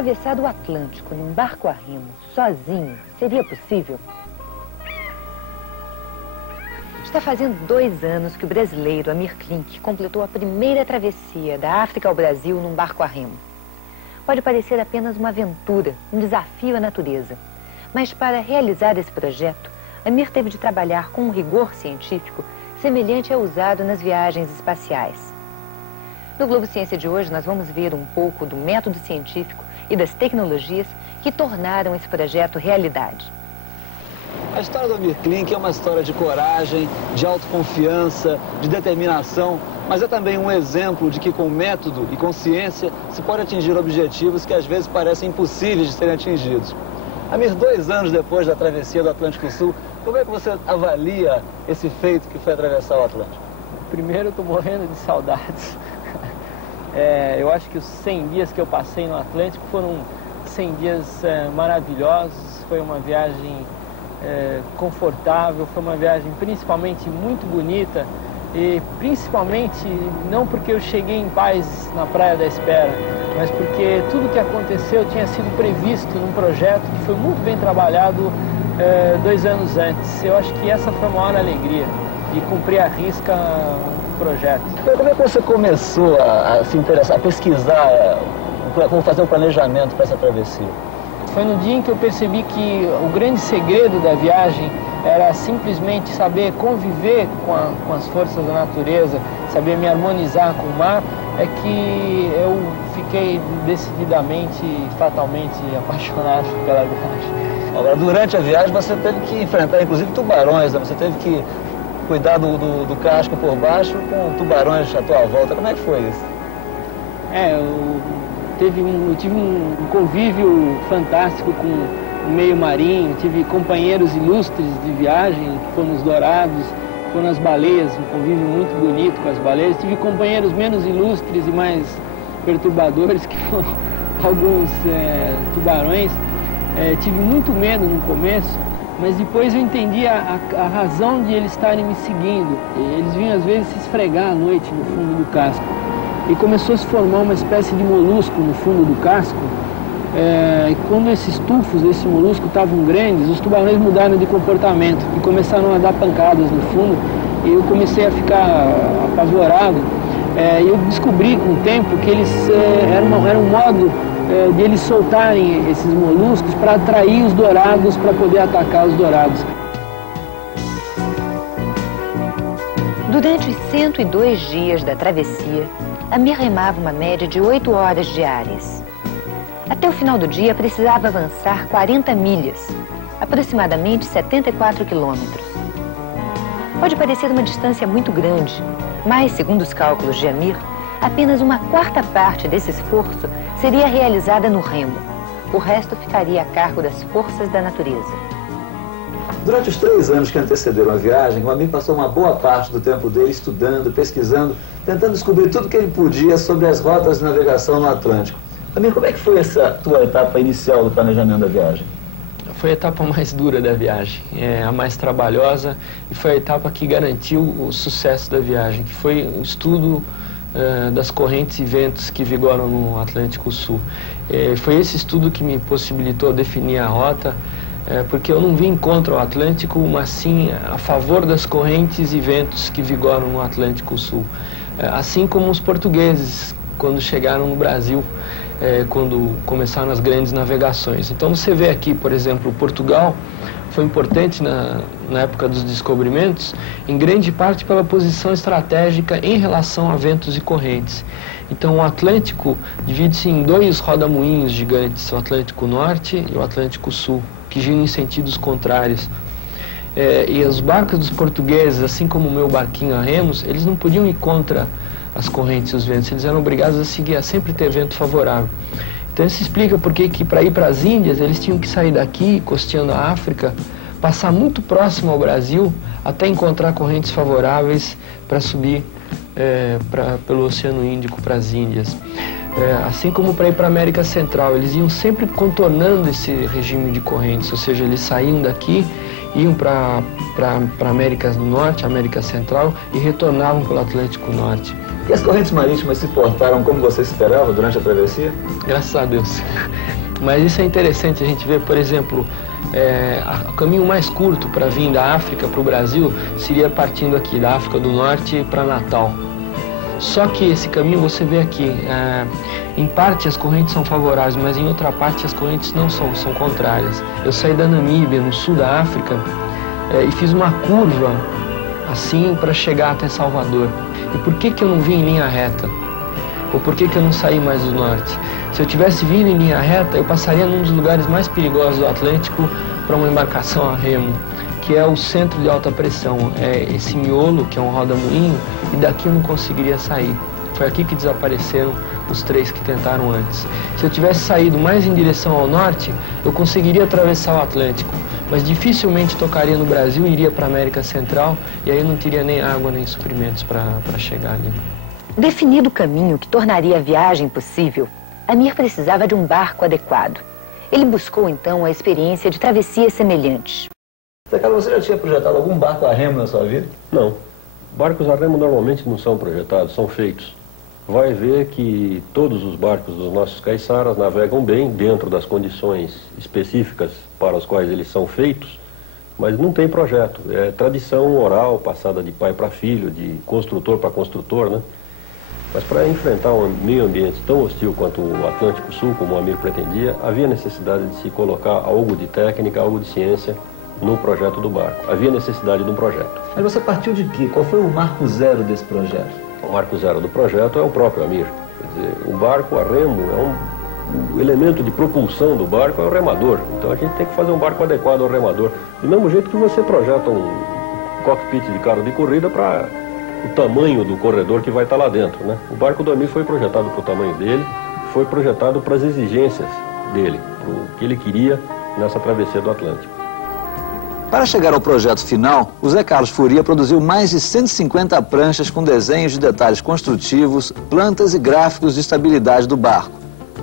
atravessado o Atlântico num barco a remo, sozinho, seria possível? Está fazendo 2 anos que o brasileiro Amir Klink completou a primeira travessia da África ao Brasil num barco a remo. Pode parecer apenas uma aventura, um desafio à natureza. Mas para realizar esse projeto, Amir teve de trabalhar com um rigor científico semelhante ao usado nas viagens espaciais. No Globo Ciência de hoje, nós vamos ver um pouco do método científico e das tecnologias que tornaram esse projeto realidade. A história do Amir Klink é uma história de coragem, de autoconfiança, de determinação, mas é também um exemplo de que com método e com ciência se pode atingir objetivos que às vezes parecem impossíveis de serem atingidos. Amir, 2 anos depois da travessia do Atlântico Sul, como é que você avalia esse feito que foi atravessar o Atlântico? Primeiro, eu estou morrendo de saudades. Eu acho que os 100 dias que eu passei no Atlântico foram 100 dias maravilhosos. Foi uma viagem confortável, foi uma viagem principalmente muito bonita. E principalmente, não porque eu cheguei em paz na Praia da Espera, mas porque tudo que aconteceu tinha sido previsto num projeto que foi muito bem trabalhado 2 anos antes. Eu acho que essa foi a maior alegria, de cumprir à risca um projeto. Como é que você começou a se interessar, a pesquisar, como fazer um planejamento para essa travessia? Foi no dia em que eu percebi que o grande segredo da viagem era simplesmente saber conviver com as forças da natureza, saber me harmonizar com o mar, é que eu fiquei decididamente, fatalmente apaixonado pela viagem. Agora, durante a viagem você teve que enfrentar inclusive tubarões, né? Você teve que cuidar do casco por baixo com tubarões à tua volta. Como é que foi isso? Eu tive um convívio fantástico com o meio marinho, tive companheiros ilustres de viagem, que foram os dourados, foram as baleias, um convívio muito bonito com as baleias. Tive companheiros menos ilustres e mais perturbadores, que foram alguns tubarões. Tive muito medo no começo, mas depois eu entendi a razão de eles estarem me seguindo. Eles vinham às vezes se esfregar à noite no fundo do casco. E começou a se formar uma espécie de molusco no fundo do casco. E quando esses tufos desse molusco estavam grandes, os tubarões mudaram de comportamento e começaram a dar pancadas no fundo. E eu comecei a ficar apavorado. E eu descobri com o tempo que eles era um modo de eles soltarem esses moluscos para atrair os dourados, para poder atacar os dourados. Durante os 102 dias da travessia, Amir remava uma média de 8 horas diárias. Até o final do dia, precisava avançar 40 milhas, aproximadamente 74 quilômetros. Pode parecer uma distância muito grande, mas, segundo os cálculos de Amir, apenas 1/4 parte desse esforço seria realizada no remo. O resto ficaria a cargo das forças da natureza. Durante os 3 anos que antecederam a viagem, o Amir passou uma boa parte do tempo dele estudando, pesquisando, tentando descobrir tudo que ele podia sobre as rotas de navegação no Atlântico. Amir, como é que foi essa tua etapa inicial do planejamento da viagem? Foi a etapa mais dura da viagem, a mais trabalhosa, e foi a etapa que garantiu o sucesso da viagem, que foi o estudo das correntes e ventos que vigoram no Atlântico Sul. Foi esse estudo que me possibilitou definir a rota, porque eu não vim contra o Atlântico, mas sim a favor das correntes e ventos que vigoram no Atlântico Sul. Assim como os portugueses, quando chegaram no Brasil, quando começaram as grandes navegações. Então você vê aqui, por exemplo, Portugal foi importante na época dos descobrimentos, em grande parte pela posição estratégica em relação a ventos e correntes. Então o Atlântico divide-se em 2 rodamuinhos gigantes, o Atlântico Norte e o Atlântico Sul, que giram em sentidos contrários. E os barcos dos portugueses, assim como o meu barquinho a remos, eles não podiam ir contra as correntes e os ventos, eles eram obrigados a seguir, a sempre ter vento favorável. Então isso explica por que para ir para as Índias eles tinham que sair daqui, costeando a África, passar muito próximo ao Brasil, até encontrar correntes favoráveis para subir pelo Oceano Índico para as Índias. Assim como para ir para a América Central, eles iam sempre contornando esse regime de correntes, ou seja, eles saíam daqui, iam para a América do Norte, América Central, e retornavam pelo Atlântico Norte. E as correntes marítimas se portaram como você esperava durante a travessia? Graças a Deus. Mas isso é interessante a gente ver, por exemplo, o caminho mais curto para vir da África para o Brasil seria partindo aqui da África do Norte para Natal. Só que esse caminho você vê aqui, em parte as correntes são favoráveis, mas em outra parte as correntes não são contrárias. Eu saí da Namíbia, no sul da África, e fiz uma curva assim para chegar até Salvador. E por que eu não vim em linha reta? Ou por que eu não saí mais do norte? Se eu tivesse vindo em linha reta, eu passaria num dos lugares mais perigosos do Atlântico para uma embarcação a remo, que é o centro de alta pressão. É esse miolo, que é um roda-moinho, e daqui eu não conseguiria sair. Foi aqui que desapareceram os 3 que tentaram antes. Se eu tivesse saído mais em direção ao norte, eu conseguiria atravessar o Atlântico, mas dificilmente tocaria no Brasil e iria para a América Central, e aí eu não teria nem água nem suprimentos para chegar ali. Definido o caminho que tornaria a viagem possível, Amir precisava de um barco adequado. Ele buscou, então, a experiência de travessias semelhantes. Zé Carlos, você já tinha projetado algum barco a remo na sua vida? Não. Barcos a remo normalmente não são projetados, são feitos. Vai ver que todos os barcos dos nossos caiçaras navegam bem dentro das condições específicas para as quais eles são feitos, mas não tem projeto. É tradição oral, passada de pai para filho, de construtor para construtor, né? Mas para enfrentar um meio ambiente tão hostil quanto o Atlântico Sul, como o Amir pretendia, havia necessidade de se colocar algo de técnica, algo de ciência no projeto do barco. Havia necessidade de um projeto. Mas você partiu de quê? Qual foi o marco zero desse projeto? O marco zero do projeto é o próprio Amir. Quer dizer, o barco a remo o elemento de propulsão do barco é o remador. Então a gente tem que fazer um barco adequado ao remador. Do mesmo jeito que você projeta um cockpit de carro de corrida para o tamanho do corredor que vai estar lá dentro, né? O barco do Amir foi projetado para o tamanho dele, foi projetado para as exigências dele, para o que ele queria nessa travessia do Atlântico. Para chegar ao projeto final, o Zé Carlos Furia produziu mais de 150 pranchas com desenhos de detalhes construtivos, plantas e gráficos de estabilidade do barco.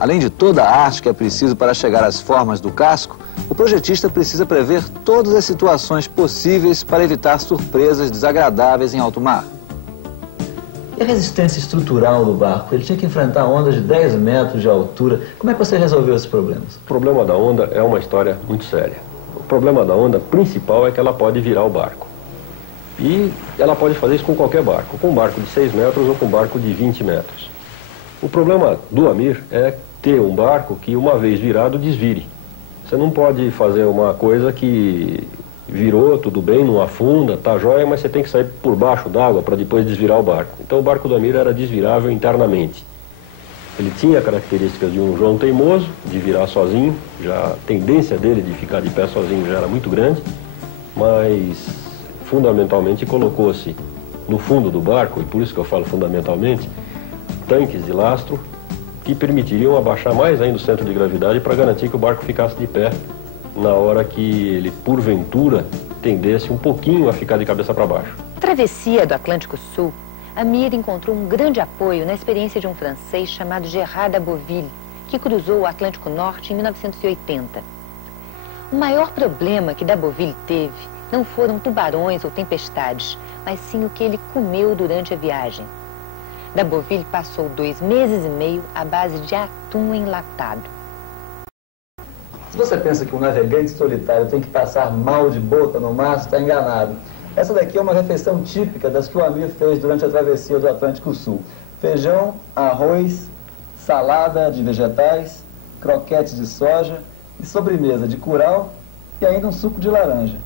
Além de toda a arte que é preciso para chegar às formas do casco, o projetista precisa prever todas as situações possíveis para evitar surpresas desagradáveis em alto mar. E a resistência estrutural do barco? Ele tinha que enfrentar ondas de 10 metros de altura. Como é que você resolveu esses problemas? O problema da onda é uma história muito séria. O problema da onda principal é que ela pode virar o barco. E ela pode fazer isso com qualquer barco, com um barco de 6 metros ou com um barco de 20 metros. O problema do Amir é ter um barco que, uma vez virado, desvire. Você não pode fazer uma coisa que virou, tudo bem, não afunda, tá jóia, mas você tem que sair por baixo d'água para depois desvirar o barco. Então o barco do Amir era desvirável internamente. Ele tinha características de um João teimoso, de virar sozinho, já a tendência dele de ficar de pé sozinho já era muito grande, mas fundamentalmente colocou-se no fundo do barco, e por isso que eu falo fundamentalmente, tanques de lastro que permitiriam abaixar mais ainda o centro de gravidade para garantir que o barco ficasse de pé na hora que ele, porventura, tendesse um pouquinho a ficar de cabeça para baixo. Na travessia do Atlântico Sul, Amir encontrou um grande apoio na experiência de um francês chamado Gerard Daboville, que cruzou o Atlântico Norte em 1980. O maior problema que Daboville teve não foram tubarões ou tempestades, mas sim o que ele comeu durante a viagem. Daboville passou 2 meses e meio à base de atum enlatado. Se você pensa que um navegante solitário tem que passar mal de boca no mar, está enganado. Essa daqui é uma refeição típica das que o Amir fez durante a travessia do Atlântico Sul. Feijão, arroz, salada de vegetais, croquetes de soja e sobremesa de curau e ainda um suco de laranja.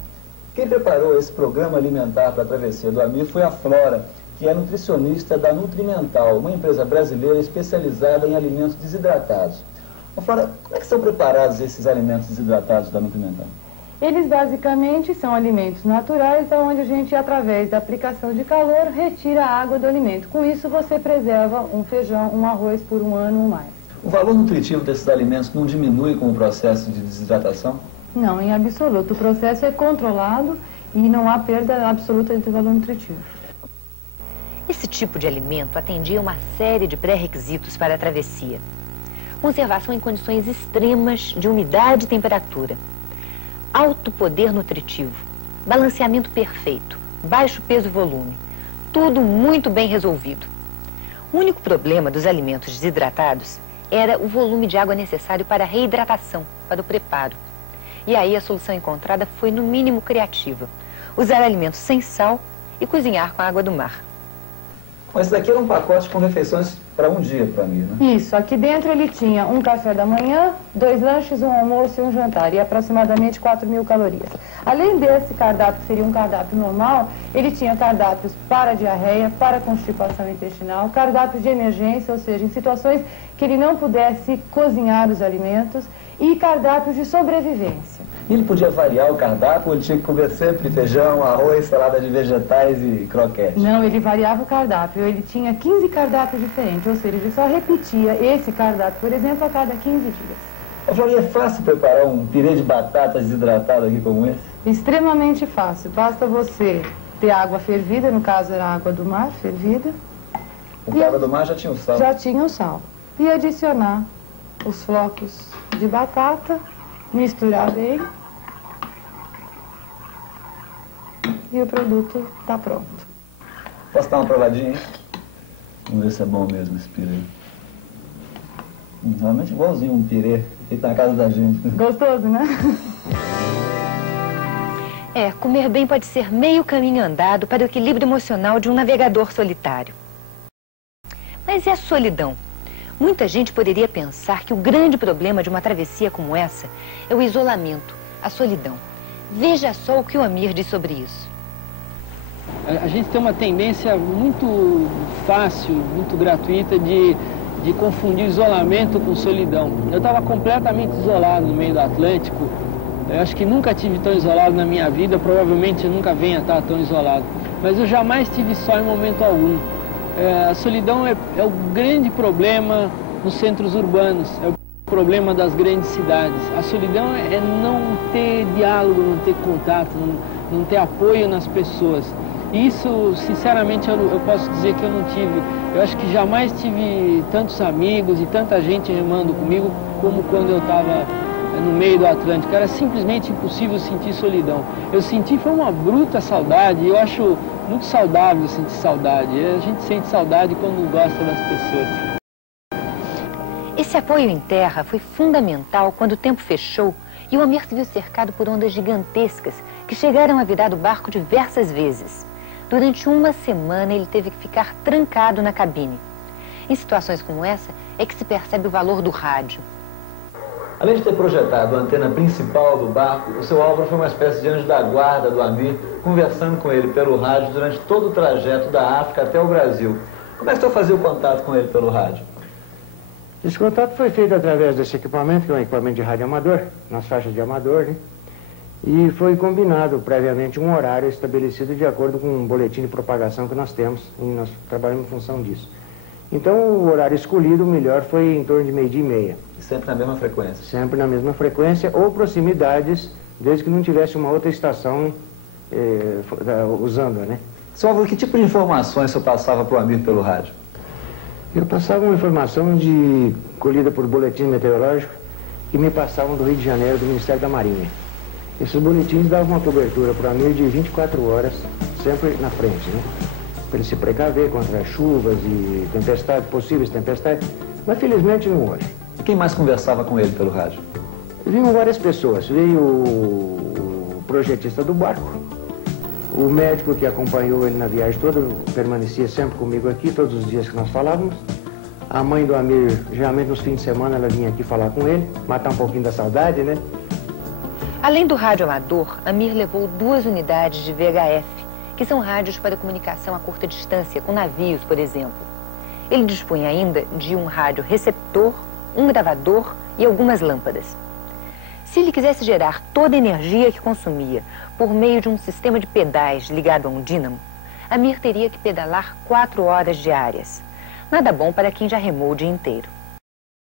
Quem preparou esse programa alimentar para a travessia do Amir foi a Flora, que é nutricionista da Nutrimental, uma empresa brasileira especializada em alimentos desidratados. Ô Flora, como é que são preparados esses alimentos desidratados da Nutrimental? Eles basicamente são alimentos naturais, onde a gente, através da aplicação de calor, retira a água do alimento. Com isso, você preserva um feijão, um arroz por 1 ano ou mais. O valor nutritivo desses alimentos não diminui com o processo de desidratação? Não, em absoluto. O processo é controlado e não há perda absoluta de valor nutritivo. Esse tipo de alimento atendia uma série de pré-requisitos para a travessia. Conservação em condições extremas de umidade e temperatura. Alto poder nutritivo, balanceamento perfeito, baixo peso e volume, tudo muito bem resolvido. O único problema dos alimentos desidratados era o volume de água necessário para a reidratação, para o preparo. E aí a solução encontrada foi, no mínimo, criativa. Usar alimentos sem sal e cozinhar com a água do mar. Mas esse daqui era um pacote com refeições para um dia para mim, né? Isso, aqui dentro ele tinha um café da manhã, 2 lanches, um almoço e um jantar, e aproximadamente 4.000 calorias. Além desse cardápio, que seria um cardápio normal, ele tinha cardápios para diarreia, para constipação intestinal, cardápios de emergência, ou seja, em situações que ele não pudesse cozinhar os alimentos, e cardápios de sobrevivência. E ele podia variar o cardápio ou ele tinha que comer sempre feijão, arroz, salada de vegetais e croquete? Não, ele variava o cardápio. Ele tinha 15 cardápios diferentes, ou seja, ele só repetia esse cardápio, por exemplo, a cada 15 dias. Eu falei, é fácil preparar um pirê de batata desidratado aqui como esse? Extremamente fácil. Basta você ter água fervida, no caso era água do mar fervida. Porque a água do mar já tinha o sal? Já tinha o sal. E adicionar os flocos de batata, misturar bem e o produto está pronto. Posso dar uma provadinha aí? Vamos ver se é bom mesmo esse pirê. Realmente igualzinho um pirê feito na casa da gente. Gostoso, né? Comer bem pode ser meio caminho andado para o equilíbrio emocional de um navegador solitário. Mas e a solidão? Muita gente poderia pensar que o grande problema de uma travessia como essa é o isolamento, a solidão. Veja só o que o Amir diz sobre isso. A gente tem uma tendência muito fácil, muito gratuita de confundir isolamento com solidão. Eu estava completamente isolado no meio do Atlântico. Eu acho que nunca tive tão isolado na minha vida, provavelmente eu nunca venha estar tão isolado. Mas eu jamais estive só em momento algum. A solidão é o grande problema nos centros urbanos, é o problema das grandes cidades. A solidão é não ter diálogo, não ter contato, não ter apoio nas pessoas. E isso, sinceramente, eu posso dizer que eu não tive. Eu acho que jamais tive tantos amigos e tanta gente remando comigo como quando eu estava no meio do Atlântico. Era simplesmente impossível sentir solidão. Eu senti, foi uma bruta saudade, e eu acho muito saudável sentir saudade. A gente sente saudade quando gosta das pessoas. Esse apoio em terra foi fundamental quando o tempo fechou e o Amir se viu cercado por ondas gigantescas que chegaram a virar o barco diversas vezes. Durante uma semana ele teve que ficar trancado na cabine. Em situações como essa é que se percebe o valor do rádio. Além de ter projetado a antena principal do barco, o seu Álvaro foi uma espécie de anjo da guarda do Amir, conversando com ele pelo rádio durante todo o trajeto da África até o Brasil. Como é que o senhor fazia o contato com ele pelo rádio? Esse contato foi feito através desse equipamento, que é um equipamento de rádio amador, nas faixas de amador, né? E foi combinado previamente um horário estabelecido de acordo com um boletim de propagação que nós temos, e nós trabalhamos em função disso. Então, o horário escolhido, o melhor, foi em torno de 12h30. E sempre na mesma frequência? Sempre na mesma frequência, ou proximidades, desde que não tivesse uma outra estação usando, né? Seu Álvaro, que tipo de informações o senhor passava para o Amir pelo rádio? Eu passava uma informação colhida por boletim meteorológico que me passavam do Rio de Janeiro, do Ministério da Marinha. Esses boletins davam uma cobertura para o Amir de 24 horas, sempre na frente, né? Para ele se precaver contra chuvas e tempestades, possíveis tempestades, mas felizmente não houve. E quem mais conversava com ele pelo rádio? Vinham várias pessoas. Veio o projetista do barco, o médico que acompanhou ele na viagem toda, permanecia sempre comigo aqui, todos os dias que nós falávamos. A mãe do Amir, geralmente nos fins de semana, ela vinha aqui falar com ele, matar um pouquinho da saudade, né? Além do rádio amador, Amir levou 2 unidades de VHF, que são rádios para comunicação a curta distância, com navios, por exemplo. Ele dispunha ainda de um rádio receptor, um gravador e algumas lâmpadas. Se ele quisesse gerar toda a energia que consumia por meio de um sistema de pedais ligado a um dínamo, Amir teria que pedalar 4 horas diárias. Nada bom para quem já remou o dia inteiro.